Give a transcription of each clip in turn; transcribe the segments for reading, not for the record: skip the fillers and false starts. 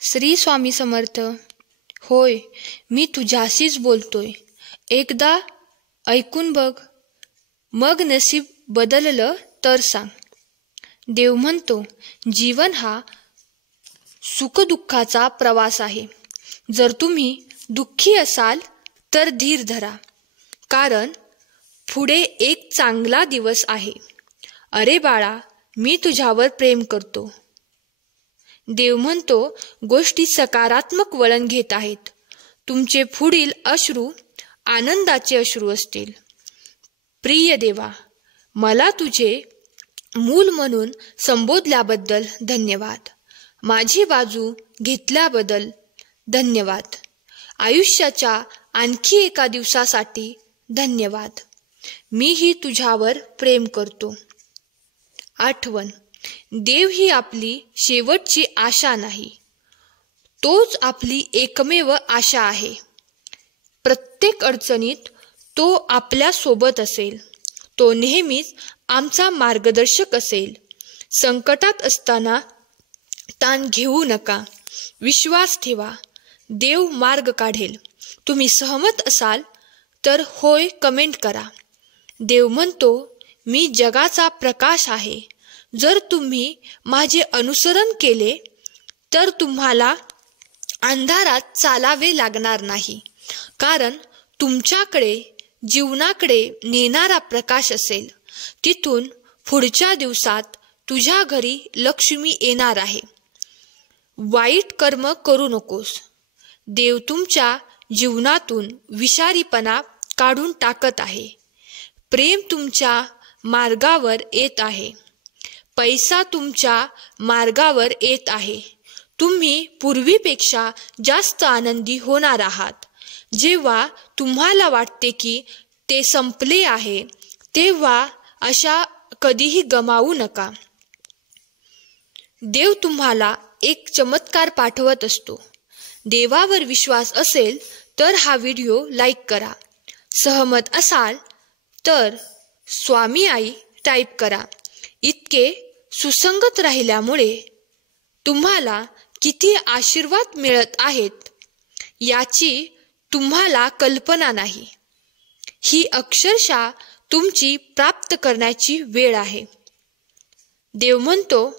श्री स्वामी समर्थ. होय, मी तुझ्याशीच बोलतोय. एकदा ऐकून बघ, मग नशीब बदललं तर सांग. देव म्हणतो, जीवन हा सुखदुःखाचा प्रवास आहे. जर तुम्ही दुःखी असाल तर धीर धरा, कारण पुढे एक चांगला दिवस आहे. अरे बाळा, मी तुझ्यावर प्रेम करतो. देव म्हणतो, गोष्टी सकारात्मक वळण घेत आहेत. तुमचे पुढील अश्रू आनंदाचे अश्रू असतील. प्रिय देवा, मला तुझे मूल म्हणून संबोधल्याबद्दल धन्यवाद. माझी बाजू घेतल्याबद्दल धन्यवाद. आयुष्याच्या आणखी एका दिवसासाठी धन्यवाद. मीही तुझ्यावर प्रेम करतो. आठवण, देव ही आपली शेवटची आशा नाही, तोच आपली एकमेव आशा आहे. प्रत्येक अडचणीत तो आपल्या सोबत असेल. तो नेहमीच आमचा मार्गदर्शक असेल. संकटात असताना ताण घेऊ नका, विश्वास ठेवा. देव मार्ग काढेल. तुम्ही सहमत असाल तर होय कमेंट करा. देव म्हणतो, मी जगाचा प्रकाश आहे. जर तुम्ही माझे अनुसरण केले तर तुम्हाला अंधारात चालावे लागणार नाही, कारण तुमच्याकडे जीवनाकडे नेणारा प्रकाश असेल. तिथून पुढच्या दिवसात तुझ्या घरी लक्ष्मी येणार आहे. वाईट कर्म करू नकोस. देव तुमच्या जीवनातून विषारीपणा काढून टाकत आहे. प्रेम तुमच्या मार्गावर येत आहे. पैसा तुमच्या मार्गावर येत आहे. तुम्ही पूर्वीपेक्षा जास्त आनंदी होणार आहात. जेव्हा तुम्हाला वाटते की ते संपले आहे, तेव्हा आशा कधीही गमावू नका. देव तुम्हाला एक चमत्कार पाठवत असतो. देवावर विश्वास असेल तर हा व्हिडिओ लाईक करा. सहमत असाल तर स्वामी आई टाईप करा. इतके सुसंगत राहिल्यामुळे तुम्हाला किती आशीर्वाद मिळत आहेत याची तुम्हाला कल्पना नाही. ही अक्षरशः तुमची प्राप्त करण्याची वेळ आहे. देव म्हणतो,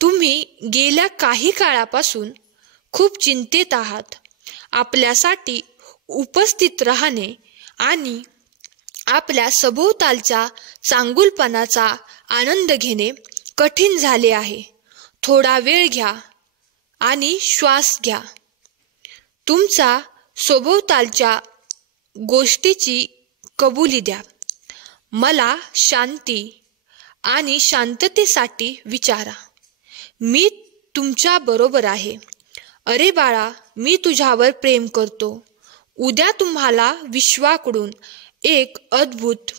तुम्ही गेल्या काही काळापासून खूप चिंतेत आहात. आपल्यासाठी उपस्थित राहणे आणि आपल्या सभोवतालच्या चांगुलपणाचा आनंद घेणे कठीण झाले आहे. थोडा वेळ घ्या आणि श्वास घ्या. तुमचा सभोवतालच्या गोष्टीची कबुली द्या. मला शांती आणि शांततेसाठी विचारा. मी तुमच्या बरोबर आहे. अरे बाळा, मी तुझ्यावर प्रेम करतो. उद्या तुम्हाला विश्वाकडून एक अद्भुत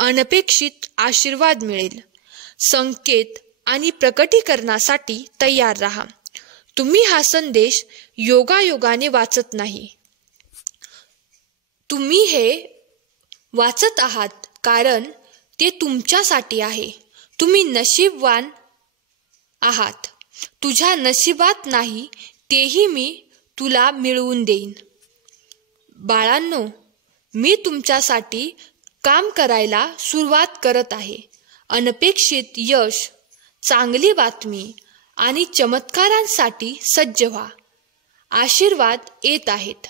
अनपेक्षित आशीर्वाद मिळेल. संकेत आणि प्रकटीकरणासाठी तयार राहा. तुम्ही हा संदेश योगायोगाने वाचत नाही. तुम्ही हे वाचत आहात कारण ते तुमच्यासाठी आहे. तुम्ही नशीबवान आहात. तुझ्या नशिबात नाही तेही मी तुला मिळवून देईन. बाळांनो, मी तुमच्यासाठी काम करायला सुरुवात करत आहे. अनपेक्षित यश, चांगली बातमी आणि चमत्कारांसाठी सज्ज व्हा. आशीर्वाद येत आहेत.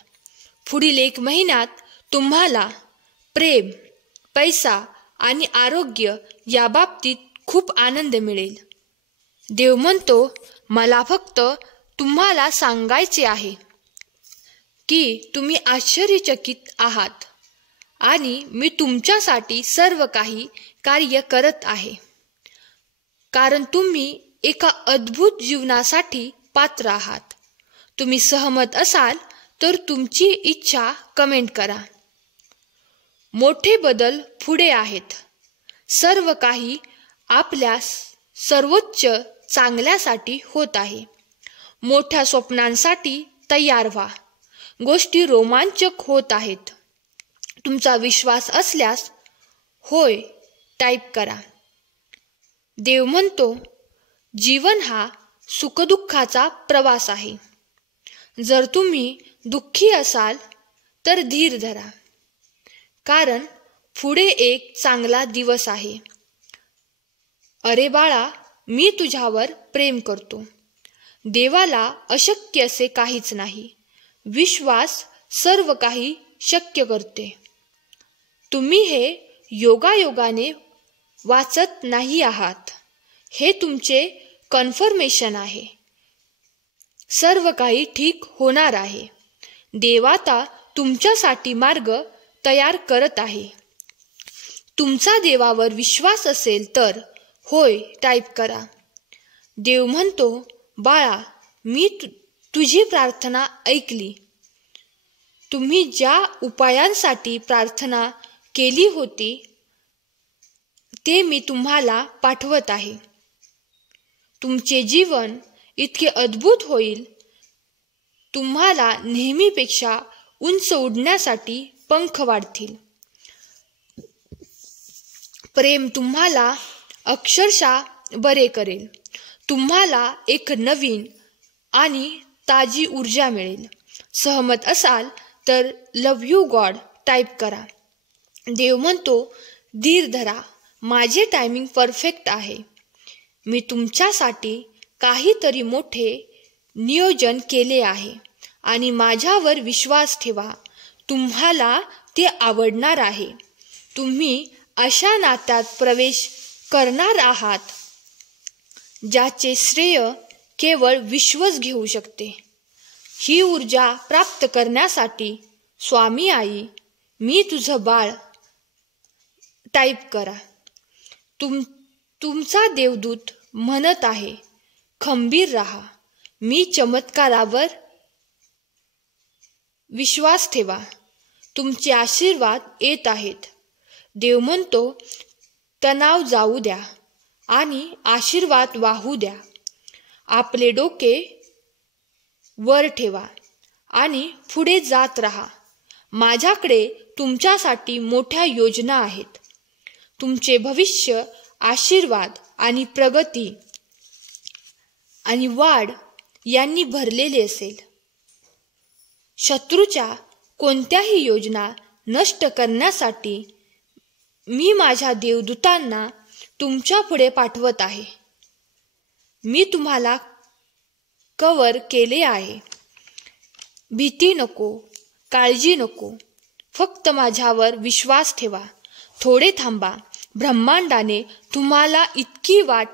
पुढील 1 महिन्यात तुम्हाला प्रेम, पैसा आणि आरोग्य याबाबतीत खूप आनंद मिळेल. देव म्हणतो, मला फक्त तुम्हाला सांगायचे आहे की तुम्ही आश्चर्यचकित आहात आणि मी तुमच्यासाठी सर्व काही कार्य करत आहे, कारण तुम्ही एका अद्भुत जीवनासाठी पात्र आहात. तुम्ही सहमत असाल तर तुमची इच्छा कमेंट करा. मोठे बदल पुढे आहेत. सर्व काही आपल्या सर्वोच्च चांगल्यासाठी होत आहे. मोठ्या स्वप्नांसाठी तयार व्हा. गोष्टी रोमांचक होत आहेत. तुमचा विश्वास असल्यास होय टाईप करा. देव म्हणतो, जीवन हा सुखदुःखाचा प्रवास आहे. जर तुम्ही दुःखी असाल तर धीर धरा, कारण पुढे एक चांगला दिवस आहे. अरे बाळा, मी तुझ्यावर प्रेम करतो. देवाला अशक्य असे काहीच नाही. विश्वास सर्व काही शक्य करते. तुम्ही हे योगायोगाने वाचत नाही आहात. हे तुमचे कन्फर्मेशन आहे. सर्व काही ठीक होणार आहे. देवाता तुमच्यासाठी मार्ग तयार करत आहे. तुमचा देवावर विश्वास असेल तर होय टाईप करा. देव म्हणतो, बाळा, मी तुझी प्रार्थना ऐकली. तुम्ही ज्या उपायांसाठी प्रार्थना केली होती ते मी तुम्हाला पाठवत आहे. तुमचे जीवन इतके अद्भुत होईल. तुम्हाला नेहमीपेक्षा उंच उडण्यासाठी पंख वाढतील. प्रेम तुम्हाला अक्षरशः बरे करेल. तुम्हाला एक नवीन आणि ताजी ऊर्जा मिळेल. सहमत असाल तर लव यू गॉड टाईप करा. देव म्हणतो, धीर धरा, माझे टायमिंग परफेक्ट आहे. मी तुमच्यासाठी काहीतरी मोठे नियोजन केले आहे आणि माझ्यावर विश्वास ठेवा. तुम्हाला ते आवडणार आहे. तुम्ही अशा नात्यात प्रवेश करणार आहात ज्याचे श्रेय केवळ विश्वच घेऊ शकते. ही ऊर्जा प्राप्त करण्यासाठी स्वामी आई, मी तुझं बाळ टाईप करा. तुमचा देवदूत म्हणत आहे, खंबीर राहा. मी चमत्कारावर विश्वास ठेवा. तुमचे आशीर्वाद येत आहेत. देव म्हणतो, तणाव जाऊ द्या आणि आशीर्वाद वाहू द्या. आपले डोके वर ठेवा आणि पुढे जात राहा. माझ्याकडे तुमच्यासाठी मोठ्या योजना आहेत. तुमचे भविष्य आशीर्वाद आणि प्रगती आणि वाढ यांनी भरलेले असेल. शत्रूच्या कोणत्याही योजना नष्ट करण्यासाठी मी माझ्या देवदूतांना तुमच्या पुढे पाठवत आहे. मी तुम्हाला कव्हर केले आहे. भीती नको, काळजी नको. फक्त माझ्यावर विश्वास ठेवा. थोडे थांबा. ब्रह्मांडाने तुम्हाला इतकी वाट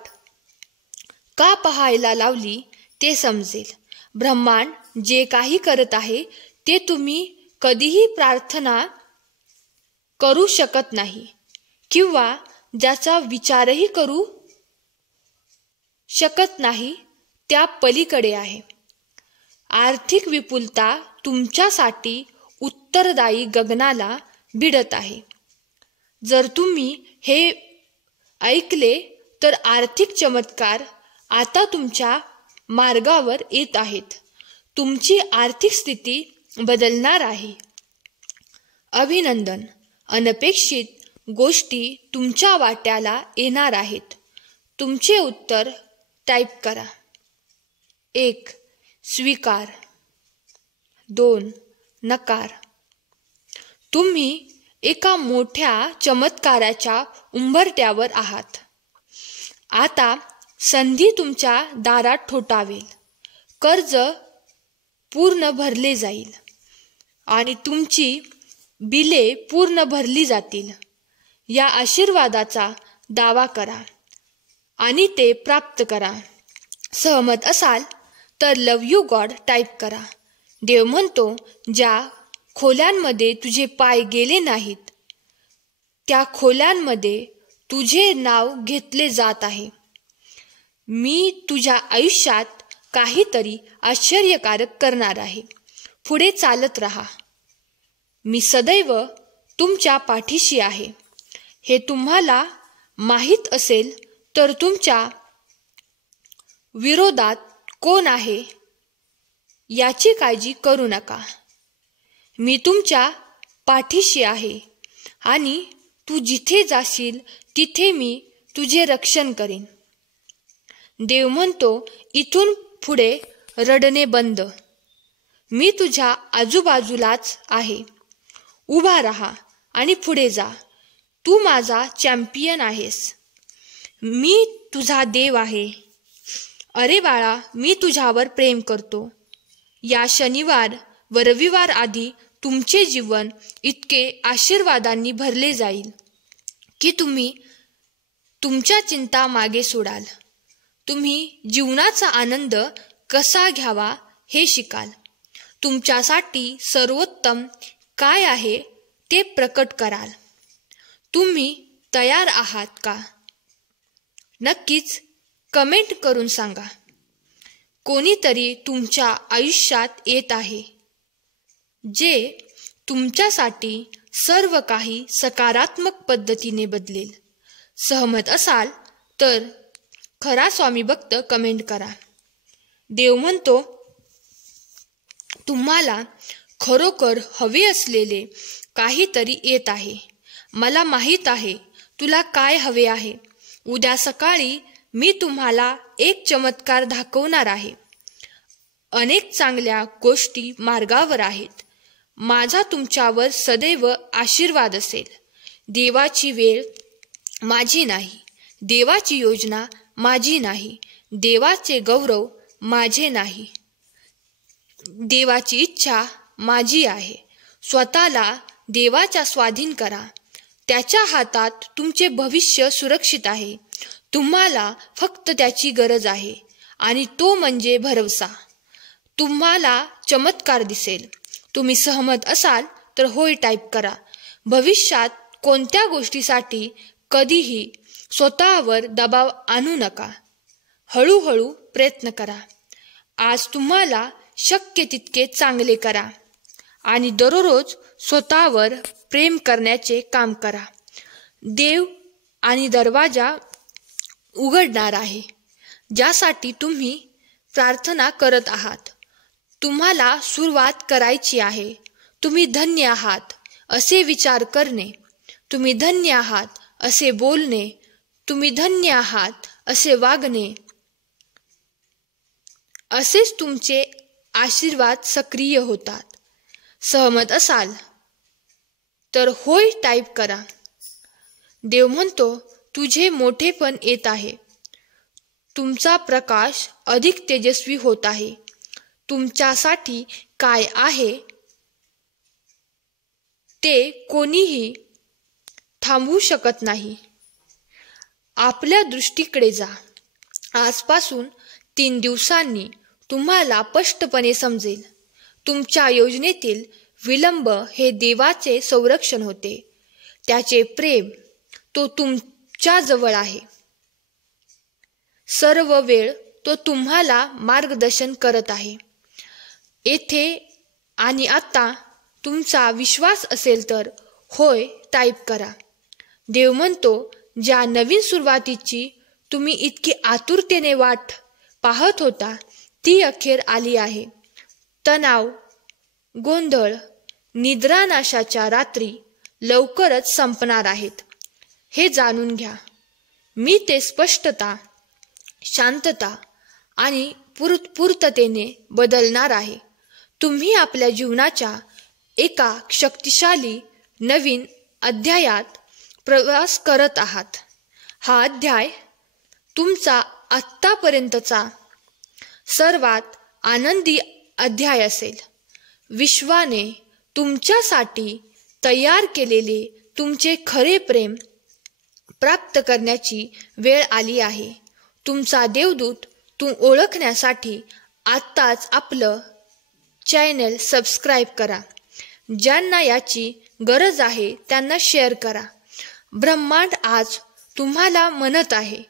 का पाहायला लावली ते समजेल. ब्रह्मांड जे काही करत आहे ते तुम्ही कधीही प्रार्थना करू शकत नाही किंवा ज्याचा विचारही करू शकत नाही त्या पलीकडे आहे. आर्थिक विपुलता तुमच्यासाठी उत्तरदायी गगनाला भिडत आहे. जर तुम्ही हे ऐकले तर आर्थिक चमत्कार आता तुमच्या मार्गावर येत आहेत. तुमची आर्थिक स्थिती बदलणार आहे. अभिनंदन. अनपेक्षित गोष्टी तुमच्या वाट्याला येणार आहेत. तुमचे उत्तर टाईप करा. 1. स्वीकार. 2. नकार. तुम्ही एका मोठ्या चमत्काराच्या उंबरठ्यावर आहात. आता संधी तुमच्या दारात ठोठावेल. कर्ज पूर्ण भरले जाईल आणि तुमची बिले पूर्ण भरली जातील. या आशीर्वादाचा दावा करा आणि ते प्राप्त करा. सहमत असाल तर लव यू गॉड टाईप करा. देव म्हणतो, ज्या खोल्यांमध्ये तुझे पाय गेले नाहीत त्या खोल्यांमध्ये तुझे नाव घेतले जात आहे. मी तुझ्या आयुष्यात काहीतरी आश्चर्यकारक करणार आहे. पुढे चालत राहा. मी सदैव तुमच्या पाठीशी आहे. हे तुम्हाला माहीत असेल तर तुमच्या विरोधात कोण आहे याची काळजी करू नका. मी तुमच्या पाठीशी आहे आणि तू जिथे जाशील तिथे मी तुझे रक्षण करेन. देव म्हणतो, इथून पुढे रडणे बंद. मी तुझ्या आजूबाजूलाच आहे. उभा राहा आणि पुढे जा. तू माझा चॅम्पियन आहेस. मी तुझा देव आहे. अरे बाळा, मी तुझ्यावर प्रेम करतो. या शनिवार व रविवार आधी तुमचे जीवन इतके आशीर्वादांनी भरले जाईल की तुम्ही तुमच्या चिंता मागे सोडाल. तुम्ही जीवनाचा आनंद कसा घ्यावा हे शिकाल. तुमच्यासाठी सर्वोत्तम काय आहे ते प्रकट कराल. तुम्ही तयार आहात का? नक्कीच कमेंट करून सांगा. कोणीतरी तुमच्या आयुष्यात येत आहे जे तुमच्यासाठी सर्व काही सकारात्मक पद्धतीने बदलेल. सहमत असाल तर खरा स्वामी भक्त कमेंट करा. देव म्हणतो, तुम्हाला खरोखर हवे असलेले काहीतरी येत आहे. मला माहीत आहे तुला काय हवे आहे. उद्या सकाळी मी तुम्हाला एक चमत्कार दाखवणार आहे. अनेक चांगल्या गोष्टी मार्गावर आहेत. माझा तुमच्यावर सदैव आशीर्वाद असेल. देवाची वेळ माझी नाही. देवाची योजना माझी नाही. देवाचे गौरव माझे नाही. देवाची इच्छा माझी आहे. स्वतःला देवाच्या स्वाधीन करा. त्याच्या हातात तुमचे भविष्य सुरक्षित आहे. तुम्हाला फक्त त्याची गरज आहे आणि तो म्हणजे भरवसा. तुम्हाला चमत्कार दिसेल. तुम्ही सहमत असाल तर होय टाईप करा. भविष्यात कोणत्या गोष्टीसाठी कधीही स्वतःवर दबाव आणू नका. हळूहळू प्रयत्न करा. आज तुम्हाला शक्य तितके चांगले करा आणि दररोज स्वतःवर प्रेम करण्याचे काम करा. देव आणि दरवाजा उघडणार आहे ज्यासाठी तुम्ही प्रार्थना करत आहात. तुम्हाला सुरुवात करायची आहे. तुम्ही धन्य आहात असे विचार करणे. तुम्ही धन्य आहात असे बोलणे. तुम्ही धन्य आहात असे वागणे. असेच तुमचे आशीर्वाद सक्रिय होतात. सहमत असाल तर होय टाईप करा. देव म्हणतो, तुझे मोठेपण येत आहे. तुमचा प्रकाश अधिक तेजस्वी होत आहे. तुमच्यासाठी काय आहे ते कोणीही थांबवू शकत नाही. आपल्या दृष्टीकडे जा. आजपासून 3 दिवसांनी तुम्हाला स्पष्टपणे समजेल. तुमच्या योजनेतील विलंब हे देवाचे संरक्षण होते. त्याचे प्रेम तो तुमच्या जवळ आहे. सर्व वेळ तो तुम्हाला मार्गदर्शन करत आहे. येथे आणि आता तुमचा विश्वास असेल तर होय टाईप करा. देव म्हणतो, ज्या नवीन सुरुवातीची तुम्ही इतकी आतुरतेने वाट पाहत होता ती अखेर आली आहे. तणाव, गोंधळ, निद्रानाशाच्या रात्री लवकरच संपणार आहेत हे जाणून घ्या. मी ते स्पष्टता, शांतता आणि पूर्ततेने बदलणार आहे. तुम्ही आपल्या जीवनाच्या एका शक्तिशाली नवीन अध्यायात प्रवास करत आहात. हा अध्याय तुमचा आत्तापर्यंतचा सर्वात आनंदी अध्याय असेल. विश्वाने तुमच्यासाठी तयार केलेले तुमचे खरे प्रेम प्राप्त करण्याची वेळ आली आहे. तुमचा देवदूत ओळखण्यासाठी आत्ताच आपलं चॅनल सबस्क्राईब करा. ज्यांना याची गरज आहे त्यांना शेअर करा. ब्रह्मांड आज तुम्हाला म्हणत आहे,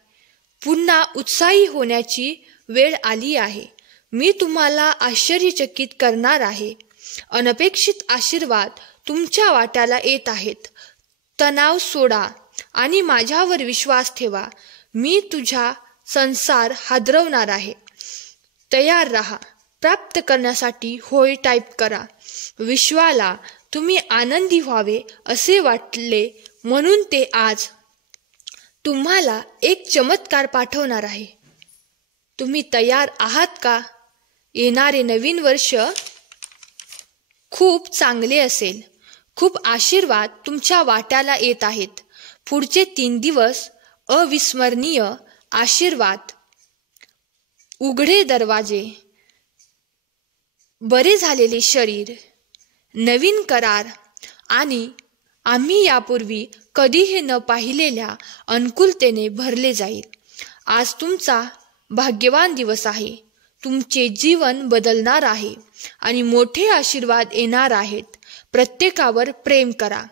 पुन्हा उत्साही होण्याची वेळ आली आहे. मी तुम्हाला आश्चर्यचकित करणार आहे. अनपेक्षित आशीर्वाद तुमच्या वाट्याला येत आहेत. तणाव सोडा आणि माझ्यावर विश्वास ठेवा. मी तुझा संसार हादरवणार आहे. तयार राहा. प्राप्त करण्यासाठी होय टाईप करा. विश्वाला तुम्ही आनंदी व्हावे असे वाटले म्हणून ते आज तुम्हाला एक चमत्कार पाठवणार आहे. तुम्ही तयार आहात का? येणारे नवीन वर्ष खूप चांगले असेल. खूप आशीर्वाद तुमच्या वाट्याला येत आहेत. पुढचे 3 दिवस अविस्मरणीय आशीर्वाद, उघडे दरवाजे, बरे झालेले शरीर, नवीन करार आणि आम्ही यापूर्वी कधीही न पाहिलेल्या अनुकूलतेने भरले जाईल. आज तुमचा भाग्यवान दिवस आहे. तुमचे जीवन बदलणार आहे आणि मोठे आशीर्वाद येणार आहेत. प्रत्येकावर प्रेम करा.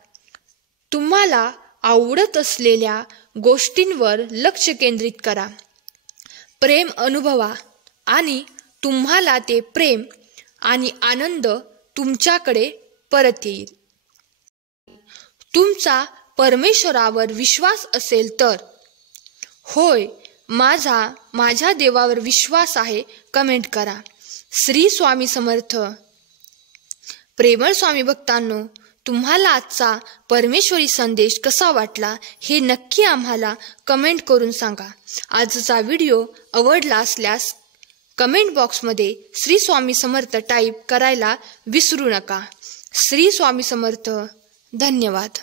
तुम्हाला आवडत असलेल्या गोष्टींवर लक्ष केंद्रित करा. प्रेम अनुभवा आणि तुम्हाला ते प्रेम आणि आनंद तुमच्याकडे परत येईल. तुमचा परमेश्वरावर विश्वास असेल तर, होय, माझ्या देवावर विश्वास आहे, कमेंट करा. श्री स्वामी समर्थ. प्रेमळ स्वामी भक्तांनो, तुम्हाला आजचा परमेश्वरी संदेश कसा वाटला हे नक्की आम्हाला कमेंट करून सांगा. आजचा व्हिडिओ आवडला असल्यास कमेंट बॉक्समध्ये श्री स्वामी समर्थ टाईप करायला विसरू नका. श्री स्वामी समर्थ. धन्यवाद.